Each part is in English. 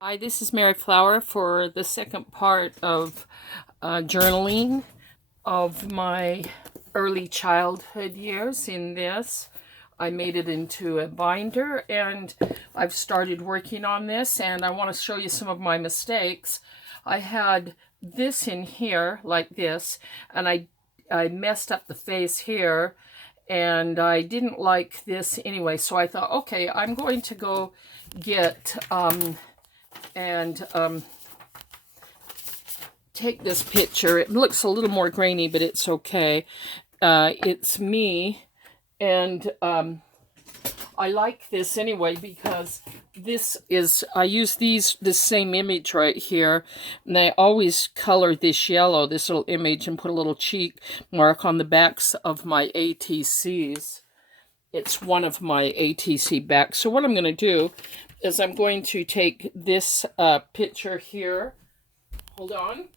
Hi, this is Mary Flower for the second part of journaling of my early childhood years in this. I made it into a binder and I've started working on this, and I want to show you some of my mistakes. I had this in here like this, and I messed up the face here, and I didn't like this anyway, so I thought, okay, I'm going to go get and take this picture. It looks a little more grainy, but it's okay. It's me, and I like this anyway because I use this same image right here, and I always color this yellow, this little image, and put a little cheek mark on the backs of my ATCs. It's one of my ATC backs. So what I'm going to do is I'm going to take this picture here. Hold on.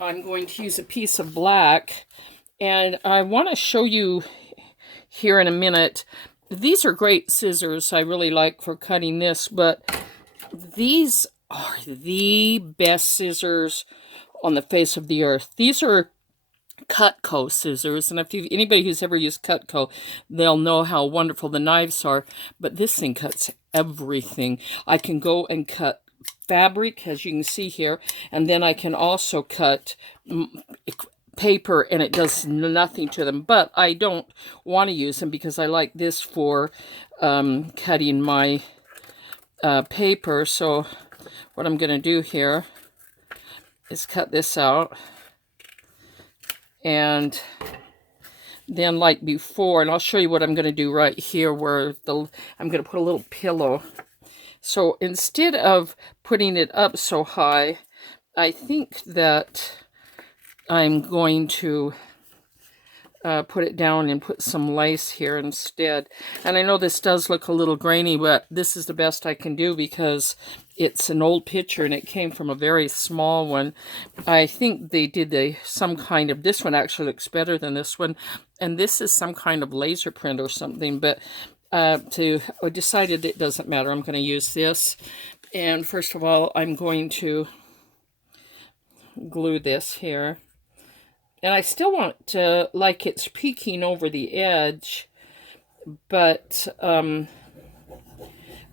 I'm going to use a piece of black, and I want to show you here in a minute. These are great scissors I really like for cutting this, but these are the best scissors on the face of the earth. These are Cutco scissors, and if anybody who's ever used Cutco, they'll know how wonderful the knives are, but this thing cuts everything. I can go and cut fabric, as you can see here, and then I can also cut paper, and it does nothing to them, but I don't want to use them because I like this for cutting my paper. So what I'm going to do here is cut this out, and then like before, and I'll show you what I'm going to do right here where I'm going to put a little pillow. So instead of putting it up so high, I think that I'm going to put it down and put some lace here instead. And I know this does look a little grainy, but this is the best I can do because it's an old picture and it came from a very small one. I think they did some kind of, this one actually looks better than this one, and this is some kind of laser print or something, but I decided it doesn't matter. I'm going to use this, and first of all I'm going to glue this here. And I still want to, like, it's peeking over the edge, but I'm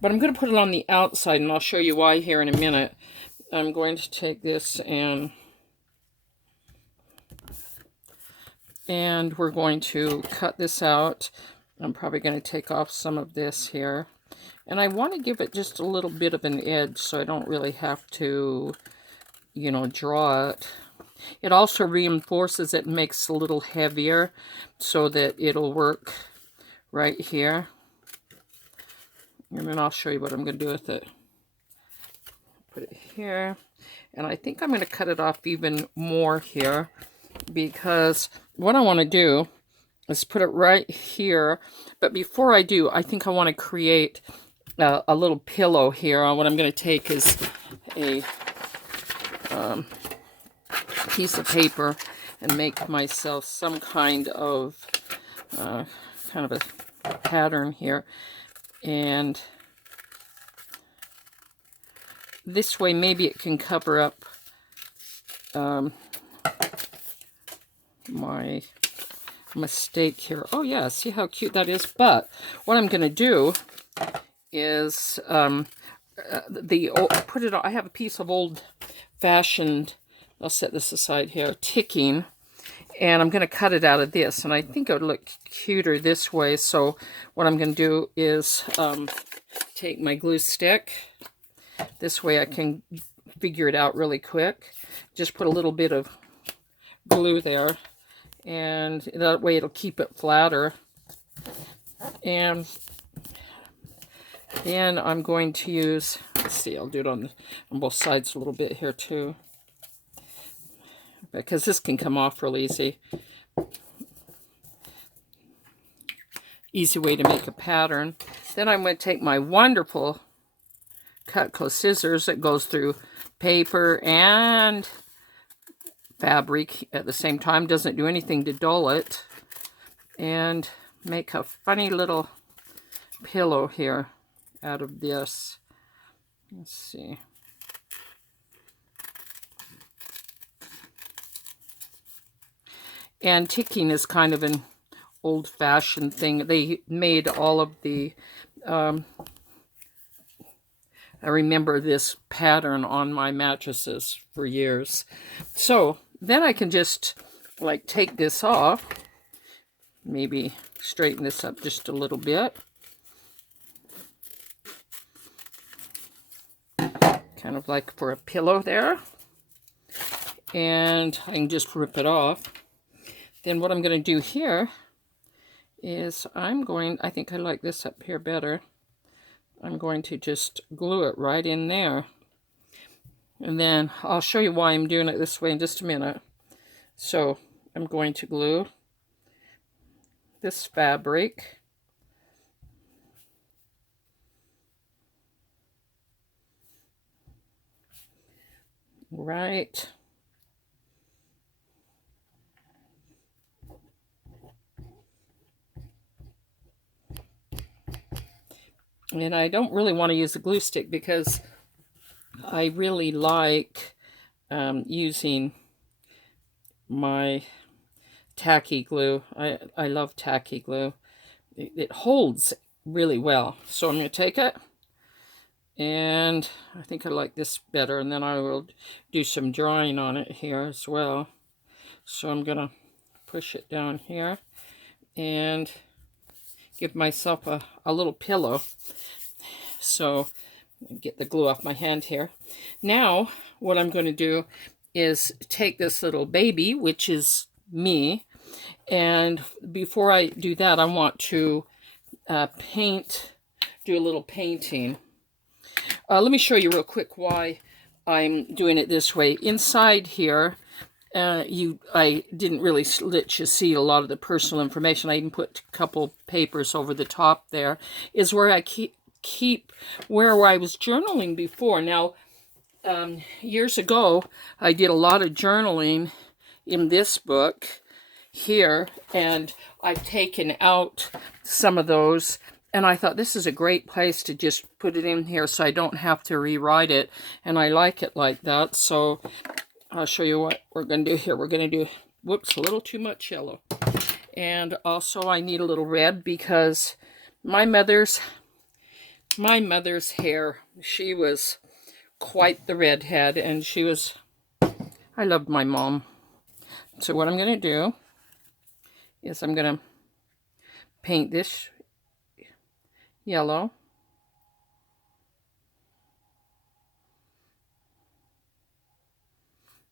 going to put it on the outside, and I'll show you why here in a minute. I'm going to take this and we're going to cut this out. I'm probably going to take off some of this here. And I want to give it just a little bit of an edge so I don't really have to, you know, draw it. It also reinforces it and makes it a little heavier so that it'll work right here. And then I'll show you what I'm going to do with it. Put it here. And I think I'm going to cut it off even more here, because what I want to do is put it right here. But before I do, I think I want to create a little pillow here. What I'm going to take is a piece of paper and make myself some kind of a pattern here, and this way maybe it can cover up my mistake here. Oh yeah, see how cute that is. But what I'm going to do is I have a piece of old-fashioned, I'll set this aside here, ticking, and I'm going to cut it out of this, and I think it would look cuter this way. So what I'm going to do is take my glue stick. This way I can figure it out really quick. Just put a little bit of glue there, and that way it'll keep it flatter. And then I'm going to use, let's see, I'll do it on both sides a little bit here too, because this can come off real easy. Easy way to make a pattern. Then I'm going to take my wonderful Cutco scissors that goes through paper and fabric at the same time, doesn't do anything to dull it, and make a funny little pillow here out of this. Let's see. Antiquing is kind of an old-fashioned thing. They made all of the I remember this pattern on my mattresses for years. So then I can just like take this off, maybe straighten this up just a little bit. Kind of like for a pillow there. And I can just rip it off. Then what I'm going to do here is I think I like this up here better. I'm going to just glue it right in there. And then I'll show you why I'm doing it this way in just a minute. So I'm going to glue this fabric right and I don't really want to use a glue stick because I really like using my tacky glue. I love tacky glue. It holds really well. So I'm going to take it, and I think I like this better, and then I will do some drawing on it here as well. So I'm going to push it down here and give myself a little pillow. So get the glue off my hand here. Now what I'm going to do is take this little baby, which is me, and before I do that, I want to do a little painting. Let me show you real quick why I'm doing it this way. Inside here, I didn't really let you see a lot of the personal information. I even put a couple papers over the top there, is where I keep where I was journaling before. Now, years ago, I did a lot of journaling in this book here, and I've taken out some of those, and I thought this is a great place to just put it in here so I don't have to rewrite it, and I like it like that. So I'll show you what we're going to do here. We're going to do, whoops, a little too much yellow. And also I need a little red because my mother's hair, she was quite the redhead, and I loved my mom. So what I'm going to do is I'm going to paint this yellow.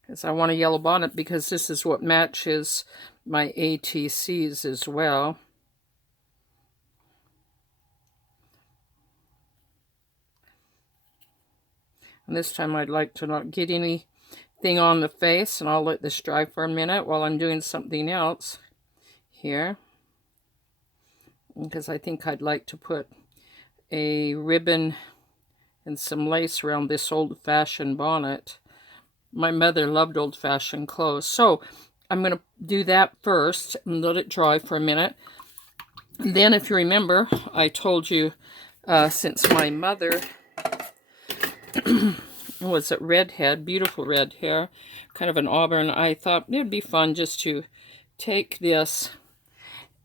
Because I want a yellow bonnet, because this is what matches my ATCs as well. And this time I'd like to not get anything on the face, and I'll let this dry for a minute while I'm doing something else here. Because I think I'd like to put a ribbon and some lace around this old-fashioned bonnet. My mother loved old-fashioned clothes. So I'm going to do that first and let it dry for a minute. And then, if you remember, I told you since my mother was a redhead, beautiful red hair, kind of an auburn, I thought it would be fun just to take this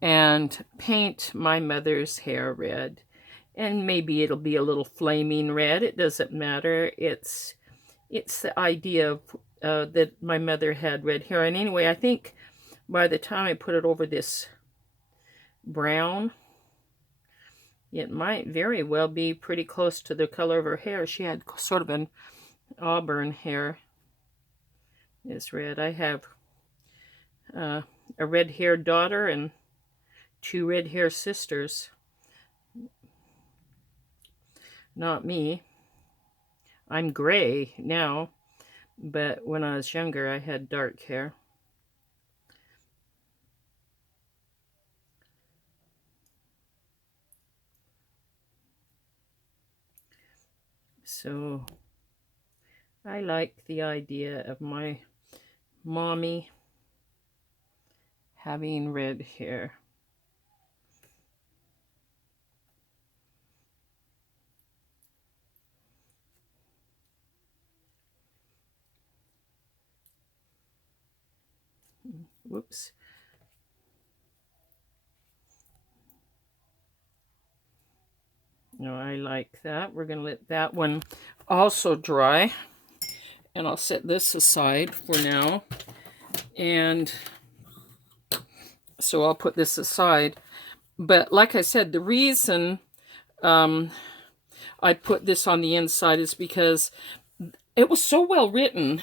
and paint my mother's hair red. And maybe it'll be a little flaming red. It doesn't matter. It's the idea of that my mother had red hair. And anyway, I think by the time I put it over this brown, it might very well be pretty close to the color of her hair. She had sort of an auburn hair. It's red. I have a red-haired daughter and 2 red-haired sisters. Not me. I'm gray now, but when I was younger, I had dark hair. So I like the idea of my mommy having red hair. Whoops. No, I like that. We're going to let that one also dry. And I'll set this aside for now. And so I'll put this aside. But like I said, the reason I put this on the inside is because it was so well written.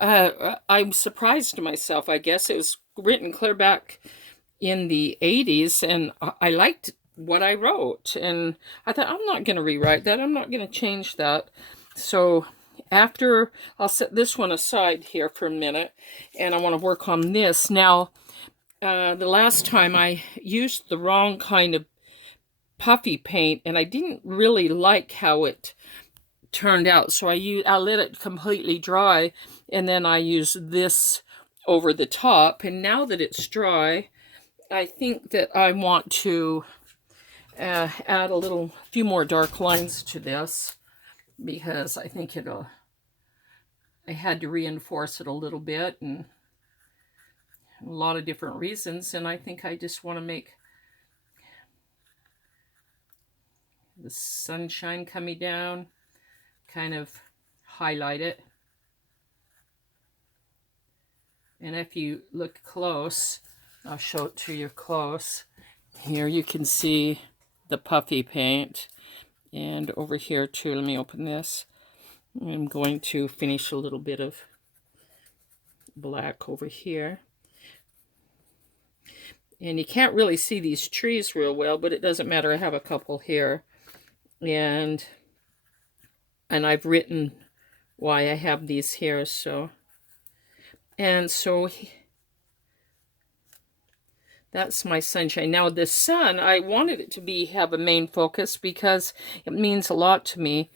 I'm surprised to myself, I guess. It was written clear back in the 80s, and I liked what I wrote. And I thought, I'm not going to rewrite that. I'm not going to change that. So after, I'll set this one aside here for a minute, and I want to work on this. Now, the last time I used the wrong kind of puffy paint, and I didn't really like how it turned out. So I let it completely dry, and then I use this over the top. And now that it's dry, I think that I want to add a few more dark lines to this, because I think I had to reinforce it a little bit, and a lot of different reasons. And I think I just want to make the sunshine coming down, kind of highlight it. And if you look close, I'll show it to you close. Here you can see the puffy paint. And over here too, let me open this. I'm going to finish a little bit of black over here. And you can't really see these trees real well, but it doesn't matter. I have a couple here. And I've written why I have these here. So that's my sunshine. Now the sun, I wanted it to have a main focus because it means a lot to me.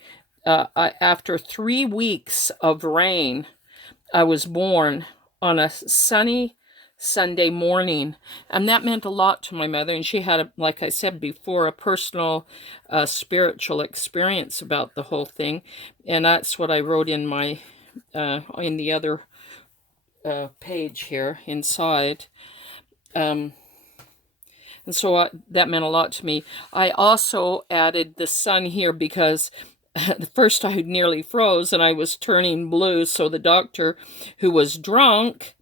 After 3 weeks of rain, I was born on a sunny Sunday morning, and that meant a lot to my mother. And she had, like I said before, a personal spiritual experience about the whole thing. And that's what I wrote in my in the other page here inside. And so that meant a lot to me. I also added the sun here because the first I nearly froze and I was turning blue. So the doctor, who was drunk,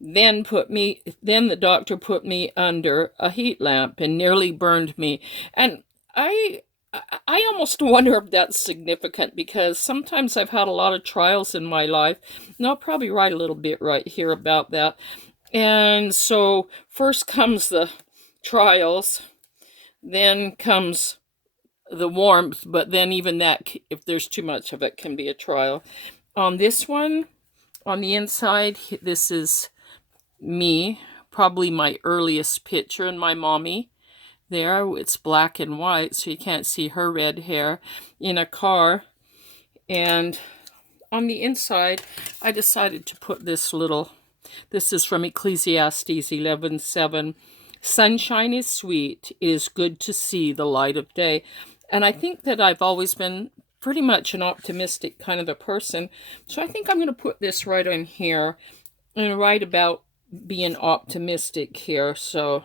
then the doctor put me under a heat lamp and nearly burned me. And I almost wonder if that's significant, because sometimes I've had a lot of trials in my life, and I'll probably write a little bit right here about that. And so first comes the trials, then comes the warmth, but then even that, if there's too much of it, can be a trial. On this one, on the inside, this is me, probably my earliest picture, and my mommy there. It's black and white, so you can't see her red hair, in a car. And on the inside, I decided to put this is from Ecclesiastes 11:7. Sunshine is sweet, it is good to see the light of day. And I think that I've always been pretty much an optimistic kind of a person, so I think I'm going to put this right on here and write about being optimistic here. So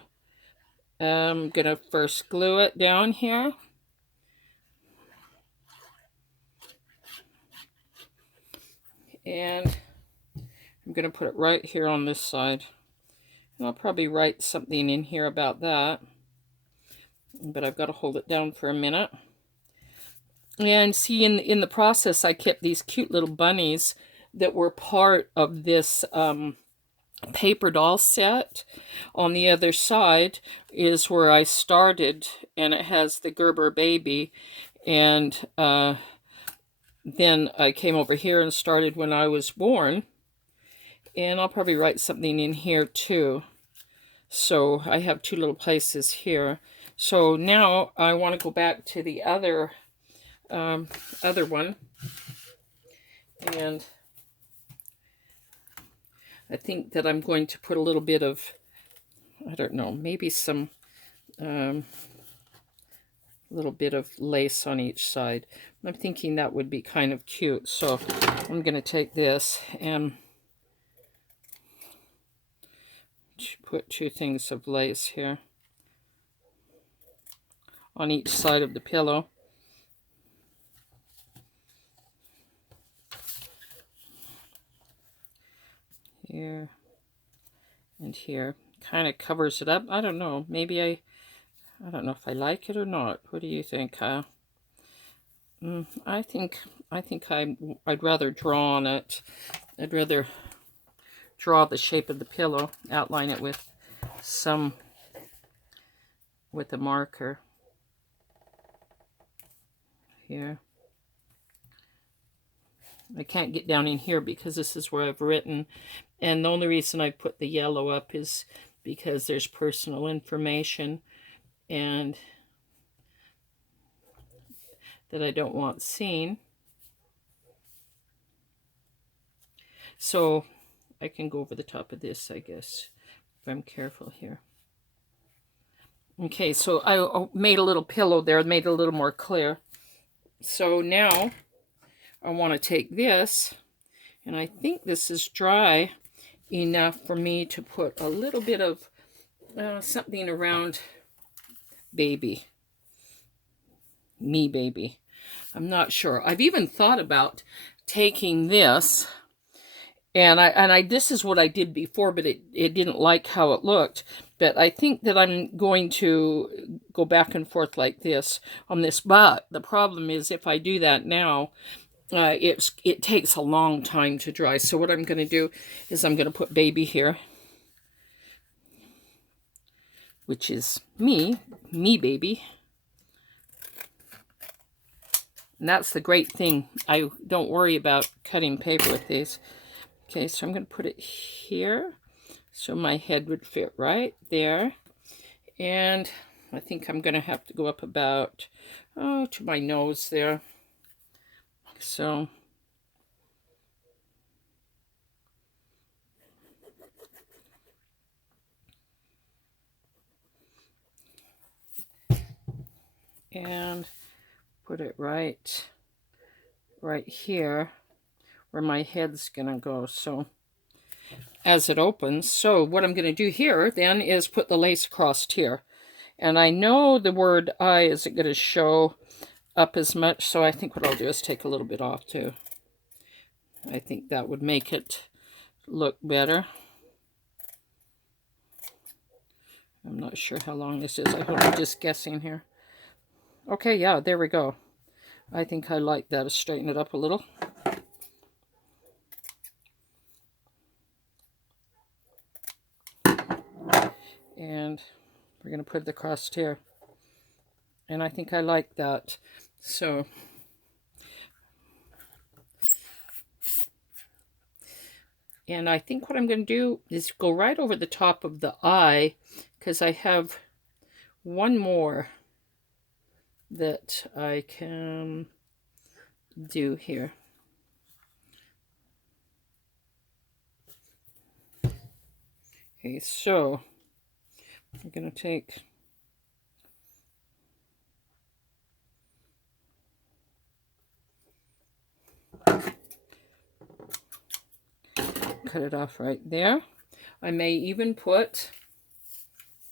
I'm going to first glue it down here. And I'm going to put it right here on this side. And I'll probably write something in here about that, but I've got to hold it down for a minute. And see, in the process, I kept these cute little bunnies that were part of this paper doll set. On the other side is where I started, and it has the Gerber baby. And then I came over here and started when I was born. And I'll probably write something in here too. So I have two little places here. So now I want to go back to the other one. And I think that I'm going to put a little bit of, I don't know, maybe some little bit of lace on each side. I'm thinking that would be kind of cute. So I'm going to take this and put 2 things of lace here on each side of the pillow. Here and here. Kind of covers it up. I don't know. Maybe I don't know if I like it or not. What do you think, Kyle? I think I'd rather draw on it. I'd rather draw the shape of the pillow, outline it with a marker here. I can't get down in here because this is where I've written, and the only reason I put the yellow up is because there's personal information and that I don't want seen. So I can go over the top of this, I guess, if I'm careful here. Okay, so I made a little pillow there, made it a little more clear. So now I want to take this, and I think this is dry enough for me to put a little bit of something around baby. Me baby. I'm not sure. I've even thought about taking this, and this is what I did before, but it didn't like how it looked. But I think that I'm going to go back and forth like this on this. But the problem is if I do that now, it takes a long time to dry. So what I'm going to do is I'm going to put baby here, which is me baby. And that's the great thing. I don't worry about cutting paper with these. Okay, so I'm going to put it here so my head would fit right there. And I think I'm going to have to go up about, to my nose there. So and put it right here where my head's gonna go, so as it opens. So what I'm gonna do here then is put the lace across here, and I know the word I isn't gonna show up as much, so I think what I'll do is take a little bit off too. I think that would make it look better. I'm not sure how long this is. I hope I'm just guessing here. Okay, yeah, there we go. I think I like that. I'll straighten it up a little. And we're going to put it across here. And I think I like that. So, and I think what I'm going to do is go right over the top of the eye, because I have one more that I can do here. Okay, so I'm going to take cut it off right there. I may even put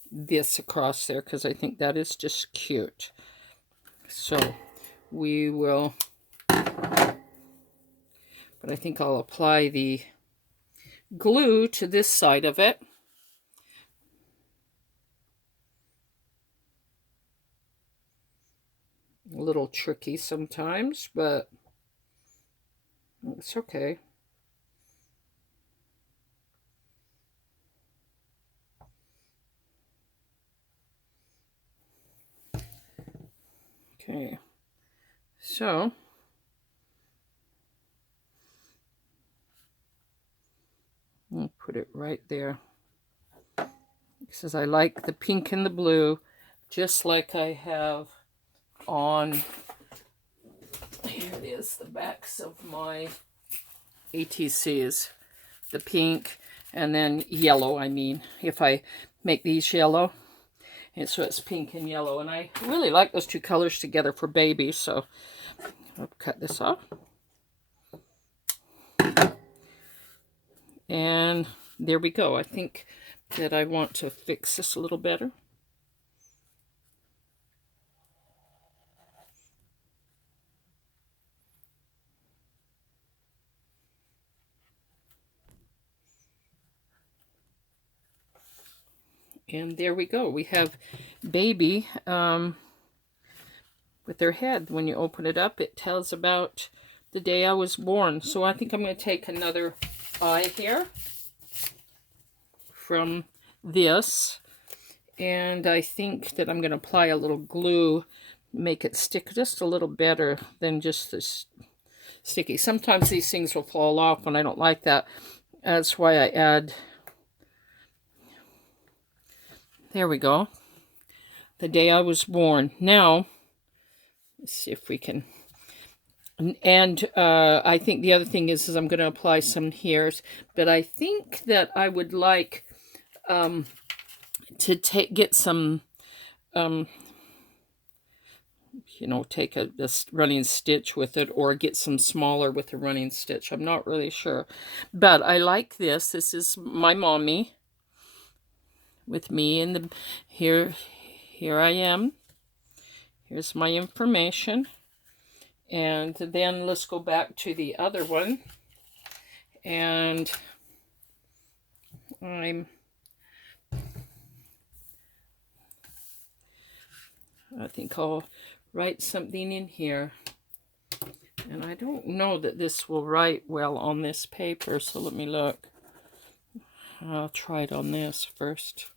this across there because I think that is just cute. So we will, but I think I'll apply the glue to this side of it. A little tricky sometimes, but it's okay. Okay, so I'll put it right there. Because I like the pink and the blue, just like I have on, here it is, the backs of my ATCs. The pink and then yellow, I mean, if I make these yellow. And so it's pink and yellow, and I really like those two colors together for baby, so I'll cut this off. And there we go. I think that I want to fix this a little better. And there we go. We have baby with their head. When you open it up, it tells about the day I was born. So I think I'm going to take another eye here from this. And I think that I'm going to apply a little glue, make it stick just a little better than just this sticky. Sometimes these things will fall off and I don't like that. That's why I add, there we go, the day I was born. Now, let's see if we can, and I think the other thing is I'm going to apply some here, but I think that I would like to get some, you know, take a running stitch with it, or get some smaller with a running stitch. I'm not really sure, but I like this. This is my mommy with me, and here I am. Here's my information. And then let's go back to the other one. And I think I'll write something in here. And I don't know that this will write well on this paper, so let me look. I'll try it on this first.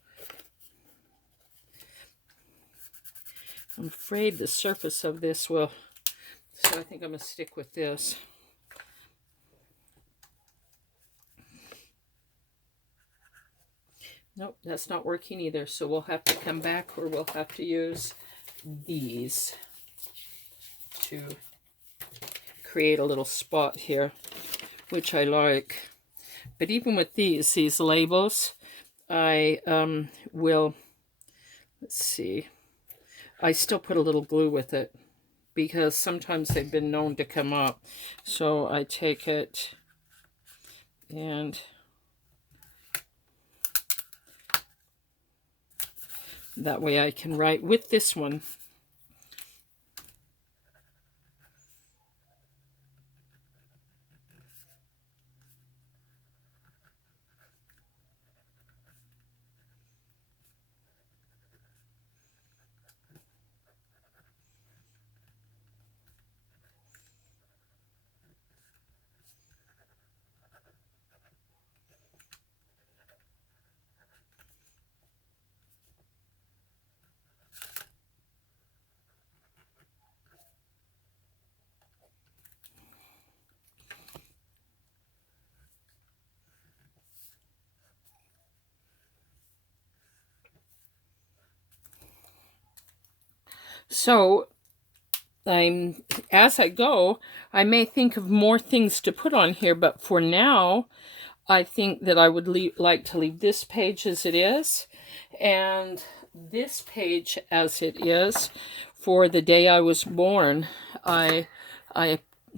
I'm afraid the surface of this will, so I think I'm going to stick with this. Nope, that's not working either, so we'll have to come back, or we'll have to use these to create a little spot here, which I like. But even with these labels, I will, let's see, I still put a little glue with it because sometimes they've been known to come up. So I take it and that way I can write with this one. So as I go, I may think of more things to put on here, but for now, I think that I would like to leave this page as it is, and this page as it is for the day I was born. I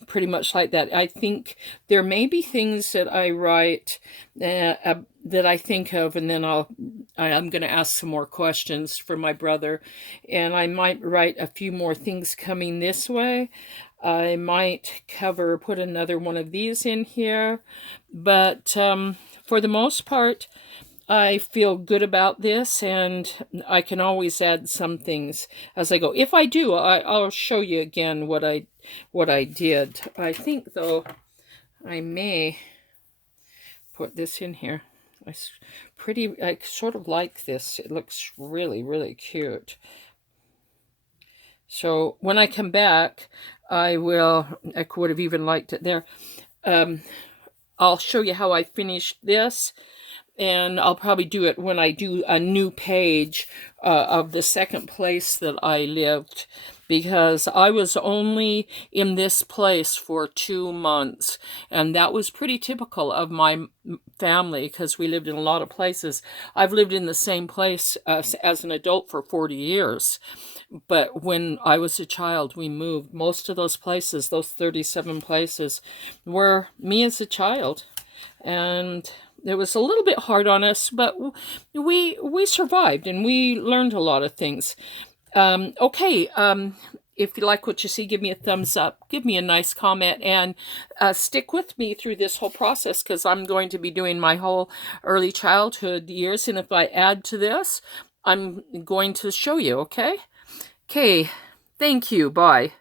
pretty much like that. I think there may be things that I write that I think of, and then I'm going to ask some more questions for my brother, and I might write a few more things coming this way. I might put another one of these in here, but for the most part, I feel good about this, and I can always add some things as I go. If I do, I'll show you again what I did. I think, though, I may put this in here. I sort of like this. It looks really, really cute. So when I come back, I would have even liked it there. I'll show you how I finished this. And I'll probably do it when I do a new page of the second place that I lived, because I was only in this place for 2 months, and that was pretty typical of my family because we lived in a lot of places. I've lived in the same place as an adult for 40 years, but when I was a child, we moved. Most of those places, those 37 places, were me as a child. and it was a little bit hard on us, but we survived and we learned a lot of things. Okay, if you like what you see, give me a thumbs up, give me a nice comment, and stick with me through this whole process, because I'm going to be doing my whole early childhood years, and if I add to this, I'm going to show you, okay? Okay, thank you, bye.